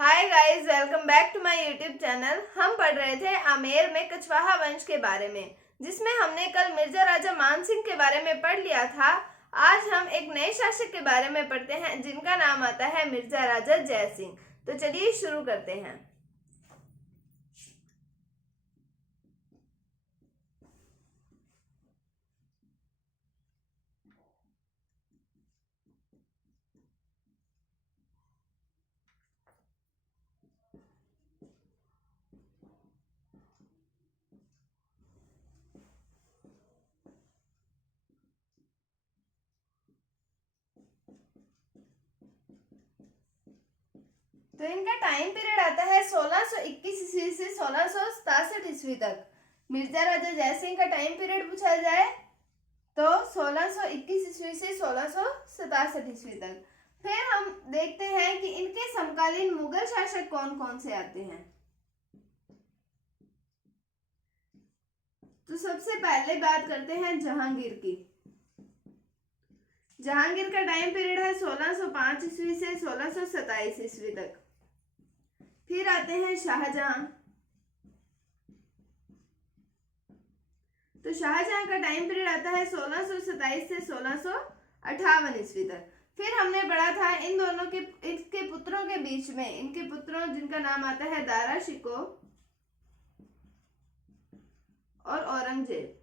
Hi guys, welcome back to my YouTube channel. हम पढ़ रहे थे आमेर में कछवाहा वंश के बारे में, जिसमें हमने कल मिर्जा राजा मान सिंह के बारे में पढ़ लिया था। आज हम एक नए शासक के बारे में पढ़ते हैं जिनका नाम आता है मिर्जा राजा जय सिंह। तो चलिए शुरू करते हैं। तो इनका टाइम पीरियड आता है 1621 ईस्वी से 1667 ईस्वी तक। मिर्जा राजा जय सिंह का टाइम पीरियड पूछा जाए तो 1621 ईस्वी से 1667 ईस्वी तक। फिर हम देखते हैं कि इनके समकालीन मुगल शासक कौन कौन से आते हैं। तो सबसे पहले बात करते हैं जहांगीर की। जहांगीर का टाइम पीरियड है 1605 ईस्वी से 1627 ईस्वी तक। फिर आते हैं शाहजहां। तो शाहजहां का टाइम पीरियड आता है 1627 से 1658 ईस्वी तक। फिर हमने पढ़ा था इन दोनों के इनके पुत्रों के बीच में, इनके पुत्रों जिनका नाम आता है दारा शिको और औरंगजेब।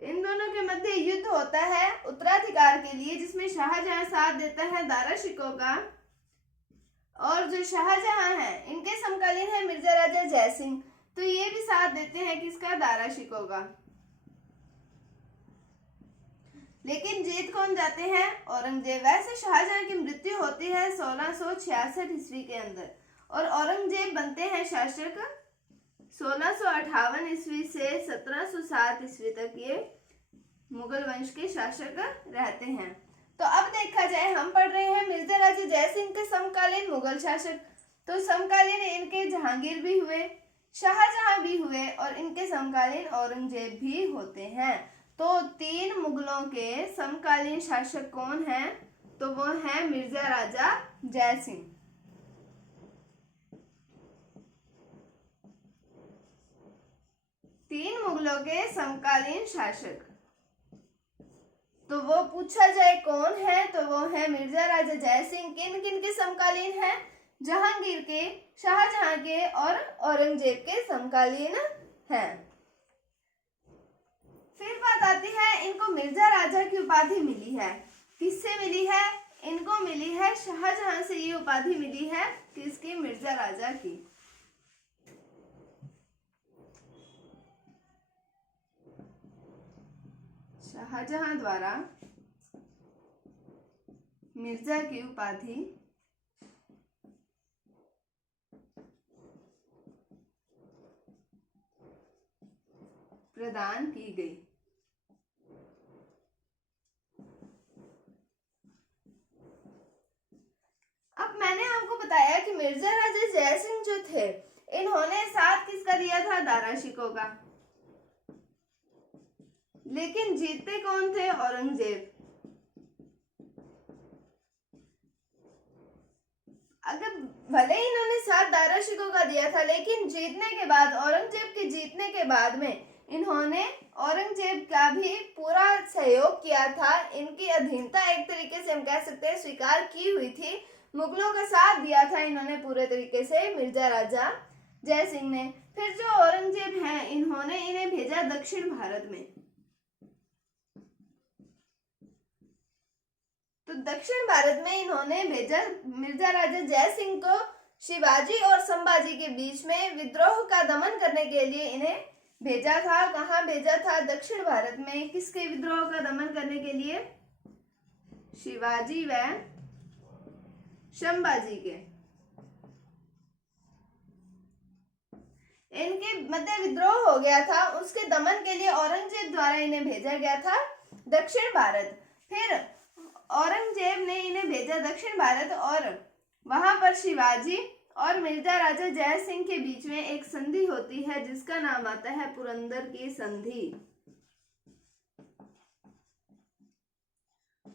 इन दोनों के मध्य युद्ध होता है उत्तराधिकार के लिए, जिसमें शाहजहां साथ देता है दारा शिको का। और जो शाहजहां है इनके समकालीन है मिर्जा राजा जय सिंह, तो ये भी साथ देते हैं किसका, दारा शिको का। लेकिन जीत कौन जाते हैं, औरंगजेब। वैसे शाहजहां की मृत्यु होती है 1666 ईस्वी के अंदर और औरंगजेब बनते हैं शासक 1658 ईस्वी से 1707 ईस्वी तक। ये मुगल वंश के शासक रहते हैं। तो अब देखा जाए, हम पढ़ रहे हैं मिर्जा राजा जय सिंह के समकालीन मुगल शासक। तो समकालीन इनके जहांगीर भी हुए, शाहजहां भी हुए और इनके समकालीन औरंगजेब भी होते हैं। तो तीन मुगलों के समकालीन शासक कौन हैं, तो वो हैं मिर्जा राजा जय सिंह। तीन मुगलों के समकालीन शासक, तो वो पूछा जाए कौन है, तो वो है मिर्जा राजा जय सिंह। किन किन के समकालीन है, जहांगीर के, शाहजहां के और औरंगजेब के समकालीन हैं। फिर बात आती है, इनको मिर्जा राजा की उपाधि मिली है, किससे मिली है, इनको मिली है शाहजहां से। ये उपाधि मिली है किसकी, मिर्जा राजा की। शाहजहां द्वारा मिर्जा की उपाधि प्रदान की गई। अब मैंने आपको बताया कि मिर्जा राजा जय सिंह जो थे, इन्होंने साथ किसका दिया था, दारा शिकोह का। लेकिन जीतते कौन थे, औरंगजेब। अगर भले ही इन्होंने साथ दारा शिकोह का दिया था, लेकिन जीतने के बाद, औरंगजेब के जीतने के बाद में इन्होंने औरंगजेब का भी पूरा सहयोग किया था। इनकी अधीनता एक तरीके से हम कह सकते हैं स्वीकार की हुई थी। मुगलों का साथ दिया था इन्होंने पूरे तरीके से, मिर्जा राजा जय सिंह ने। फिर जो औरंगजेब हैं, इन्होंने इन्हें भेजा दक्षिण भारत में। तो दक्षिण भारत में इन्होंने भेजा मिर्जा राजा जय सिंह को शिवाजी और संभाजी के बीच में विद्रोह का दमन करने के लिए इन्हें भेजा था। कहाँ भेजा था, दक्षिण भारत में। किसके विद्रोह का दमन करने के लिए, शिवाजी व संभाजी के। इनके मध्य विद्रोह हो गया था, उसके दमन के लिए औरंगजेब द्वारा इन्हें भेजा गया था दक्षिण भारत। फिर औरंगजेब ने इन्हें भेजा दक्षिण भारत और वहां पर शिवाजी और मिर्जा राजा जय सिंह के बीच में एक संधि होती है, जिसका नाम आता है पुरंदर की संधि।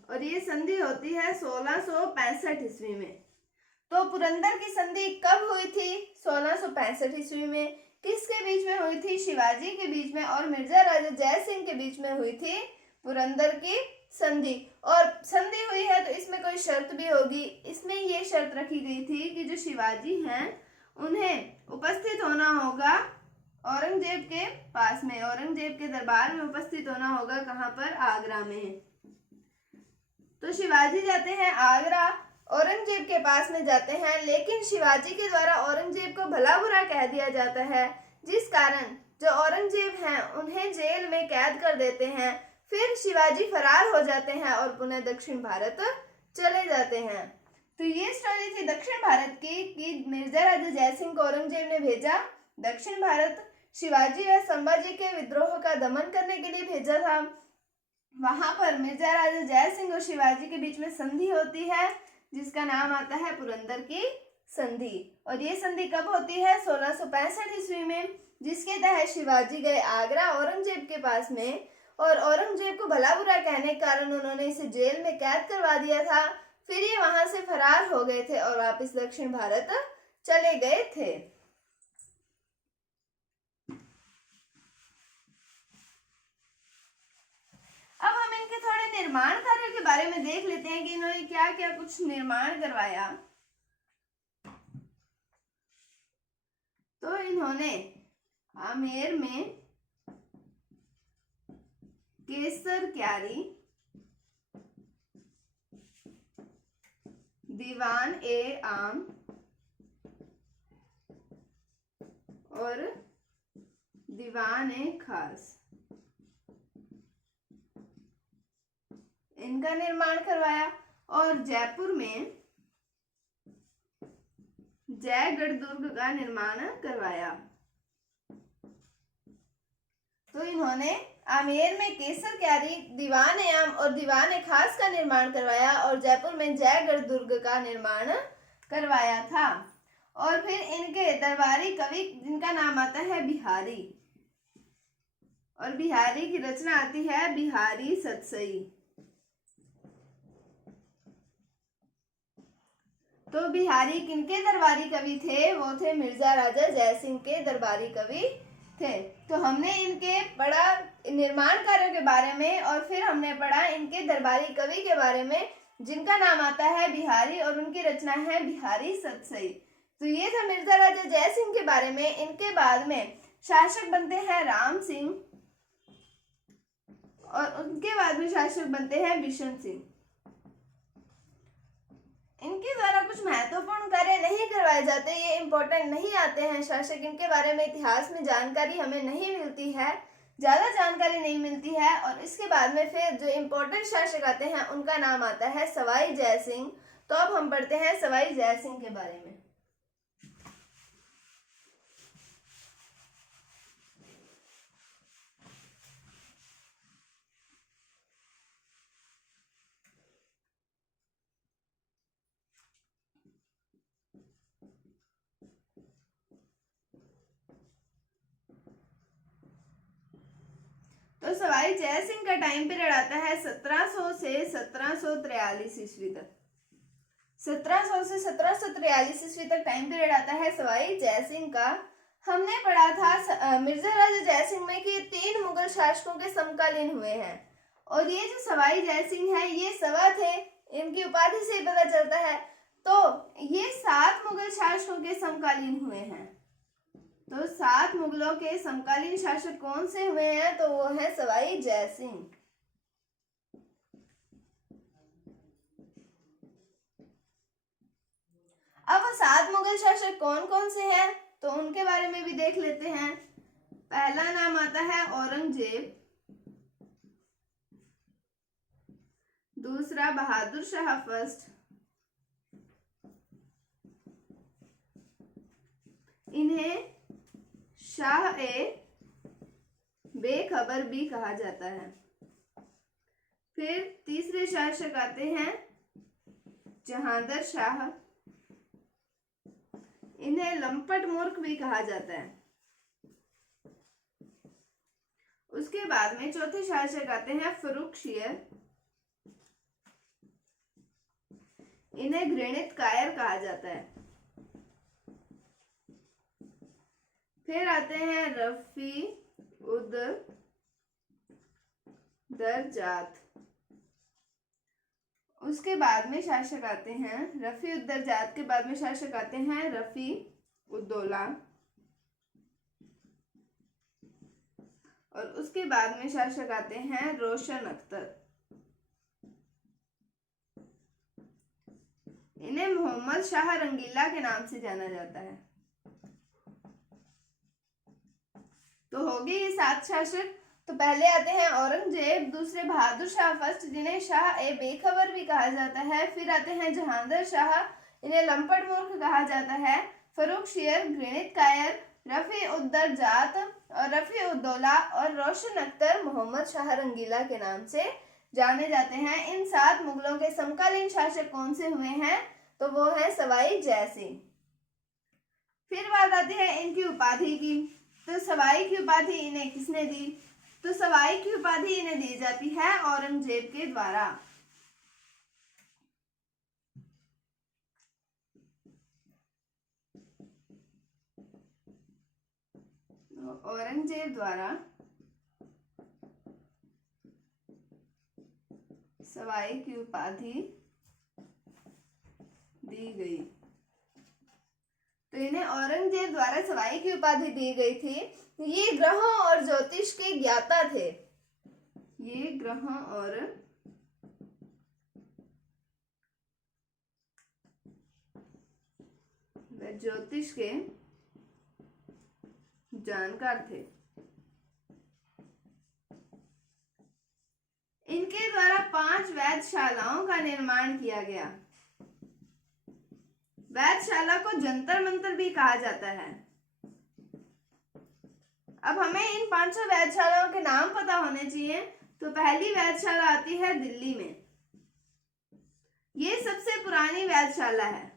और ये संधि होती है 1665 ईस्वी में। तो पुरंदर की संधि कब हुई थी? 1665 ईस्वी में। किसके बीच में हुई थी? शिवाजी के बीच में और मिर्जा राजा जय सिंह के बीच में हुई थी पुरंदर की संधि। और संधि हुई है तो इसमें कोई शर्त भी होगी। इसमें ये शर्त रखी गई थी कि जो शिवाजी हैं उन्हें उपस्थित होना होगा औरंगजेब के पास में, औरंगजेब के दरबार में उपस्थित होना होगा। कहाँ पर? आगरा में। तो शिवाजी जाते हैं आगरा, औरंगजेब के पास में जाते हैं, लेकिन शिवाजी के द्वारा औरंगजेब को भला बुरा कह दिया जाता है, जिस कारण जो औरंगजेब हैं उन्हें जेल में कैद कर देते हैं। फिर शिवाजी फरार हो जाते हैं और पुनः दक्षिण भारत चले जाते हैं। तो ये स्टोरी थी दक्षिण भारत की कि मिर्जा राजा जय सिंह को औरंगजेब ने भेजा दक्षिण भारत, शिवाजी व संभाजी के विद्रोह का दमन करने के लिए भेजा था। वहां पर मिर्जा राजा जय सिंह और शिवाजी के बीच में संधि होती है, जिसका नाम आता है पुरंदर की संधि। और ये संधि कब होती है? 1665 ईस्वी में, जिसके तहत शिवाजी गए आगरा औरंगजेब के पास में, और औरंगजेब को भला बुरा कहने के कारण उन्होंने इसे जेल में कैद करवा दिया था। फिर ये वहां से फरार हो गए थे और वापस दक्षिण भारत चले गए थे। अब हम इनके थोड़े निर्माण कार्यों के बारे में देख लेते हैं कि इन्होंने क्या क्या कुछ निर्माण करवाया। तो इन्होंने आमेर में केसर क्यारी, दीवान ए आम और दीवान ए खास, इनका निर्माण करवाया। और जयपुर में जयगढ़ दुर्ग का निर्माण करवाया। तो इन्होंने आमेर में केसर क्यारी, दीवान ए आम और दीवान ए खास का निर्माण करवाया और जयपुर में जयगढ़ दुर्ग का निर्माण करवाया था। और फिर इनके दरबारी कवि जिनका नाम आता है बिहारी, और बिहारी की रचना आती है बिहारी सतसई। तो बिहारी किनके दरबारी कवि थे? वो थे मिर्जा राजा जय सिंह के दरबारी कवि थे। तो हमने इनके पढ़ा निर्माण कार्यों के बारे में, और फिर हमने पढ़ा इनके दरबारी कवि के बारे में, जिनका नाम आता है बिहारी और उनकी रचना है बिहारी सतसई। तो ये था मिर्जा राजा जय सिंह के बारे में। इनके बाद में शासक बनते हैं राम सिंह, और उनके बाद में शासक बनते हैं बिशन सिंह। इनके द्वारा कुछ महत्वपूर्ण कार्य नहीं करवाए जाते, ये इंपॉर्टेंट नहीं आते हैं शासक। इनके बारे में इतिहास में जानकारी हमें नहीं मिलती है, ज्यादा जानकारी नहीं मिलती है। और इसके बाद में फिर जो इम्पोर्टेंट शासक आते हैं उनका नाम आता है सवाई जय सिंह। तो अब हम पढ़ते हैं सवाई जय सिंह के बारे में। तो सवाई जय सिंह का टाइम पीरियड आता है 1700 से 1743 ईस्वी तक। 1700 से 1743 ईस्वी तक टाइम पीरियड आता है सवाई जय सिंह का। हमने पढ़ा था मिर्जा राजा जय सिंह में कि 3 मुगल शासकों के समकालीन हुए हैं, और ये जो सवाई जय सिंह है ये सवा थे, इनकी उपाधि से ही पता चलता है। तो ये 7 मुगल शासकों के समकालीन हुए हैं। तो 7 मुगलों के समकालीन शासक कौन से हुए हैं? तो वो है सवाई जय सिंह। अब वो 7 मुगल शासक कौन कौन से हैं तो उनके बारे में भी देख लेते हैं। पहला नाम आता है औरंगजेब, दूसरा बहादुर शाह फर्स्ट, इन्हें शाह ए बेखबर भी कहा जाता है। फिर तीसरे शासक आते हैं जहांगीर शाह, इन्हें लंपट मूर्ख भी कहा जाता है। उसके बाद में चौथे शासक आते हैं फर्रुखशियर, इन्हें घृणित कायर कहा जाता है। फिर आते हैं रफी उद दरजात। उसके बाद में शासक आते हैं रफी उद दरजात के बाद में शासक आते हैं रफी उद्दौला, और उसके बाद में शासक आते हैं रोशन अख्तर। इन्हें मोहम्मद शाह रंगीला के नाम से जाना जाता है। तो होगी ये 7 शासक। तो पहले आते हैं औरंगजेब, दूसरे बहादुर शाह फर्स्ट जिन्हें शाह ए बेखबर भी कहा जाता है। फिर आते हैं जहांगीर शाह, इन्हें लंपट मूर्ख कहा जाता है। फर्रुख शेर, घृणित कायर, रफी उद दरजात और रफी उद्दौला और रोशन अख्तर मोहम्मद शाह रंगीला के नाम से जाने जाते हैं। इन 7 मुगलों के समकालीन शासक कौन से हुए हैं? तो वो है सवाई जय सिंह। फिर बात आती है इनकी उपाधि की। तो सवाई की उपाधि इन्हें किसने दी? तो सवाई की उपाधि इन्हें दी जाती है औरंगजेब के द्वारा। औरंगजेब द्वारा सवाई की उपाधि दी गई। तो इन्हें औरंगजेब द्वारा सवाई की उपाधि दी गई थी। ये ग्रहों और ज्योतिष के ज्ञाता थे। ये ग्रहों और ज्योतिष के जानकार थे। इनके द्वारा 5 वैधशालाओं का निर्माण किया गया। वैधशाला को जंतर मंतर भी कहा जाता है। अब हमें इन 5 वैधशालाओं के नाम पता होने चाहिए। तो पहली वैधशाला आती है दिल्ली में, ये सबसे पुरानी वैधशाला है।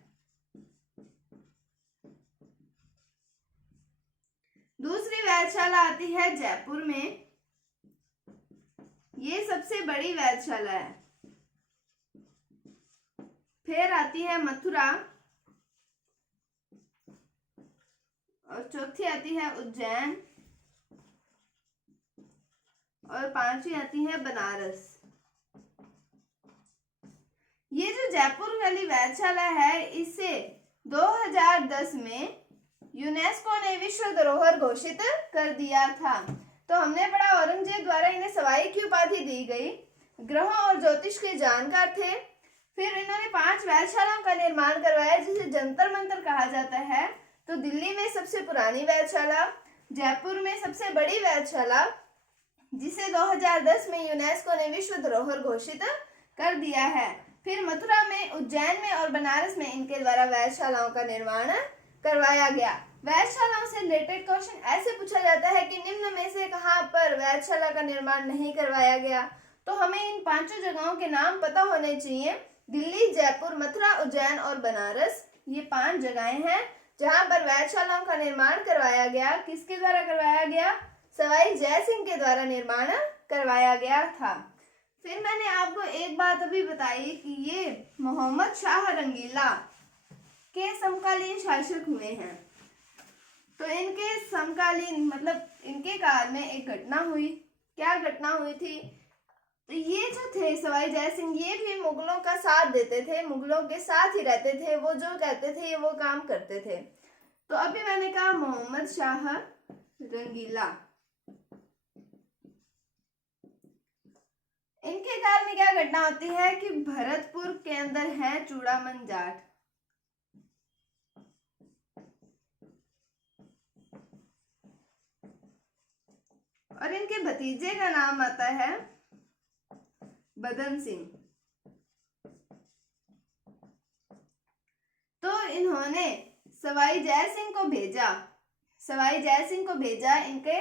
दूसरी वैधशाला आती है जयपुर में, ये सबसे बड़ी वैधशाला है। फिर आती है मथुरा, और चौथी आती है उज्जैन, और 5वीं आती है बनारस। ये जो जयपुर वाली वैधशाला है, इसे 2010 में यूनेस्को ने विश्व धरोहर घोषित कर दिया था। तो हमने पढ़ा औरंगजेब द्वारा इन्हें सवाई की उपाधि दी गई, ग्रहों और ज्योतिष के जानकार थे। फिर इन्होंने 5 वैधशालाओं का निर्माण करवाया जिसे जंतर मंतर कहा जाता है। तो दिल्ली में सबसे पुरानी वैधशाला, जयपुर में सबसे बड़ी वैधशाला जिसे 2010 में यूनेस्को ने विश्व धरोहर घोषित कर दिया है। फिर मथुरा में, उज्जैन में और बनारस में इनके द्वारा वैधशालाओं का निर्माण करवाया गया। वैधशालाओं से रिलेटेड क्वेश्चन ऐसे पूछा जाता है कि निम्न में से कहां पर वैधशाला का निर्माण नहीं करवाया गया? तो हमें इन 5 जगहों के नाम पता होने चाहिए। दिल्ली, जयपुर, मथुरा, उज्जैन और बनारस, ये 5 जगहें हैं जहां पर वैधशालाओं का निर्माण करवाया गया। किसके द्वारा करवाया गया? सवाई जय सिंह के द्वारा निर्माण करवाया गया था। फिर मैंने आपको एक बात अभी बताई कि ये मोहम्मद शाह रंगीला के समकालीन शासक हुए हैं। तो इनके समकालीन मतलब इनके काल में एक घटना हुई। क्या घटना हुई थी? तो ये जो थे सवाई जय सिंह, ये भी मुगलों का साथ देते थे, मुगलों के साथ ही रहते थे। वो जो कहते थे वो काम करते थे। तो अभी मैंने कहा मोहम्मद शाह रंगीला, इनके काल में क्या घटना होती है कि भरतपुर के अंदर है चूड़ामन जाट, और इनके भतीजे का नाम आता है बदन सिंह। तो इन्होंने सवाई जय सिंह को भेजा, सवाई जय सिंह को भेजा इनके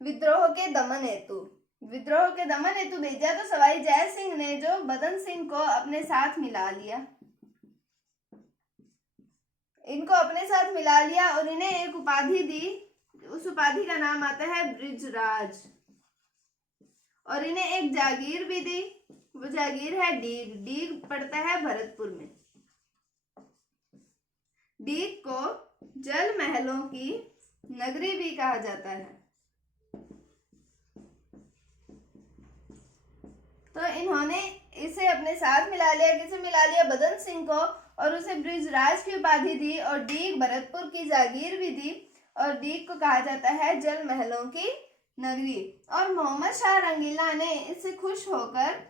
विद्रोह के दमन हेतु, विद्रोह के दमन हेतु भेजा। तो सवाई जय सिंह ने जो बदन सिंह को अपने साथ मिला लिया, इनको अपने साथ मिला लिया और इन्हें एक उपाधि दी। उस उपाधि का नाम आता है ब्रिजराज, और इन्हें एक जागीर भी दी। वो जागीर है डीग, डीग पड़ता है भरतपुर में। डीग को जल महलों की नगरी भी कहा जाता है। तो इन्होंने इसे अपने साथ मिला लिया, किसे मिला लिया? बदन सिंह को, और उसे बृजराज की उपाधि दी और डीग भरतपुर की जागीर भी दी, और डीग को कहा जाता है जल महलों की नगरी। और मोहम्मद शाह रंगीला ने इससे खुश होकर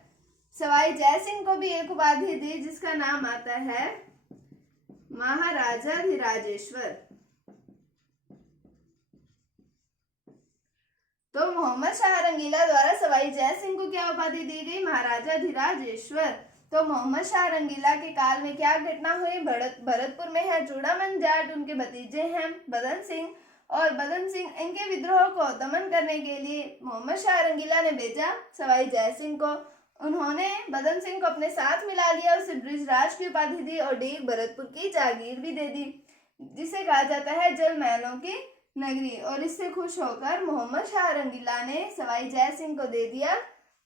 सवाई जय सिंह को भी एक उपाधि दी जिसका नाम आता है महाराजाधिराजेश्वर। तो मोहम्मद शाह रंगीला द्वारा सवाई जय सिंह को क्या उपाधि दी गई? महाराजाधिराजेश्वर। तो मोहम्मद शाह रंगीला के काल में क्या घटना हुई? भरतपुर में है चूड़ामन जाट, उनके भतीजे हैं बदन सिंह, और बदन सिंह इनके विद्रोह को दमन करने के लिए मोहम्मद शाह रंगीला ने भेजा सवाई जय सिंह को। उन्होंने बदन सिंह को अपने साथ मिला लिया, उसे बृजराज की उपाधि दी और डीग भरतपुर की जागीर भी दे दी, जिसे कहा जाता है जल महलों की नगरी। और इससे खुश होकर मोहम्मद शाह रंगीला ने सवाई जय सिंह को दे दिया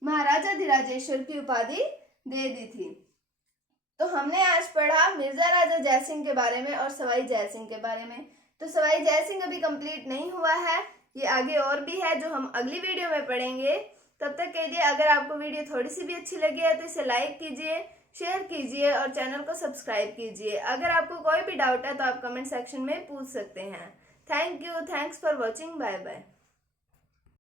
महाराजाधिराजेश्वर की उपाधि दे दी थी। तो हमने आज पढ़ा मिर्जा राजा जय सिंह के बारे में और सवाई जय सिंह के बारे में। तो सवाई जय सिंह अभी कंप्लीट नहीं हुआ है, ये आगे और भी है जो हम अगली वीडियो में पढ़ेंगे। तब तक के लिए अगर आपको वीडियो थोड़ी सी भी अच्छी लगी है तो इसे लाइक कीजिए, शेयर कीजिए और चैनल को सब्सक्राइब कीजिए। अगर आपको कोई भी डाउट है तो आप कमेंट सेक्शन में पूछ सकते हैं। Thank you, thanks for watching, bye bye.